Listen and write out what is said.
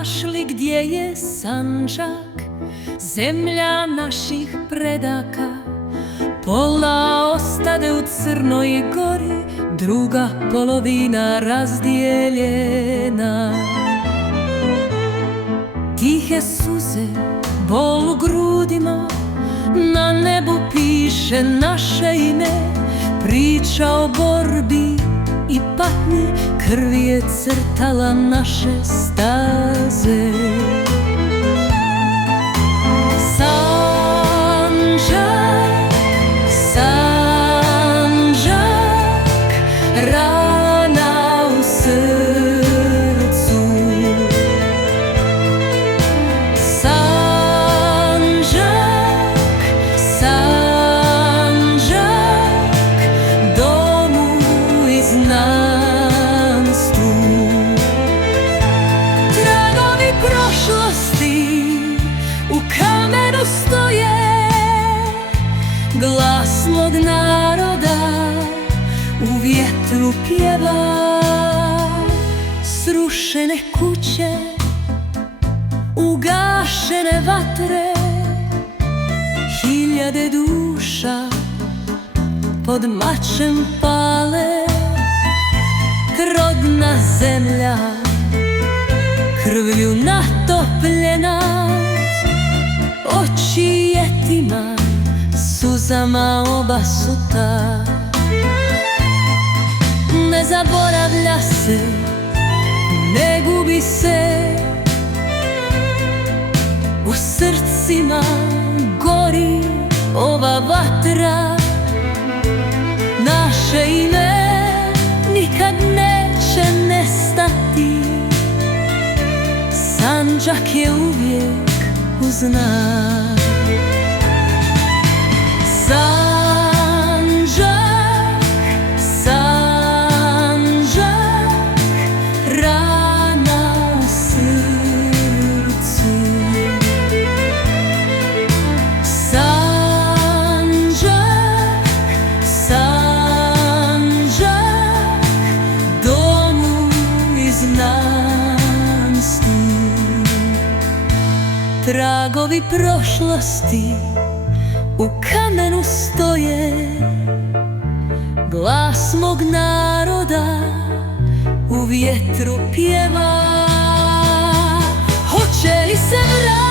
našli gdje je Sandžak, zemlja naših predaka. Pola ostade u Crnoj Gori, druga polovina razdijeljena. Tihe suze, bol u grudima, na nebu piše naše ime. Priča o borbi i patnji, krv je crtala naše staze. Sandžak, Sandžak, rana u srcu. Sandžak, Sandžak, domu i znanstvu. Tragovi prošlosti u kamenu stoje, glas mog naroda u vjetru pjeva. Srušene kuće, ugašene vatre, hiljade duša pod mačem pale. Rodna zemlja, krvlju natopljena, oči jetima, suzama obasuta. Ne zaboravlja se, ne gubi se, u srcima gori ova vatra. Naše ime nikad neće nestati, Sandžak je uvijek uz nas. Sandžak, Sandžak, rana u srcu. Sandžak, Sandžak, domu i znanstvu. Tragovi prošlosti u kamenu stoje, glas mog naroda u vjetru pjeva. Hoće li se vratiti